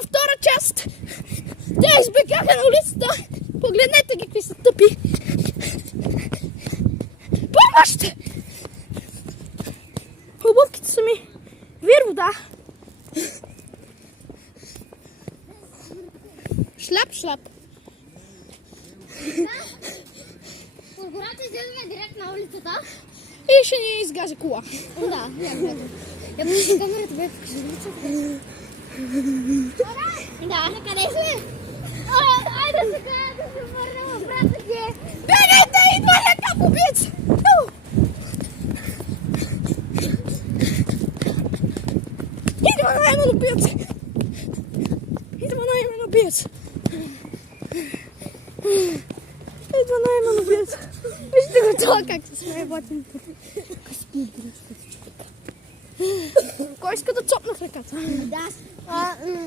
за втора част. Те избегаха на улицата. Погледнете ги какви са тъпи. Помощ! Обувките са ми вир вода. Шляп. От гората излизаме директно на улицата. И ще ни изгаже кола. Да, я покажи камерата, бе, покажи улицата. Да, къде сме? Айде сега да се върнем обратно си. Бегайте, идва някакъв убиец! Идва наемен убиец! Вижте го това как се смее батин. Кой иска да цопна в ръката? Да.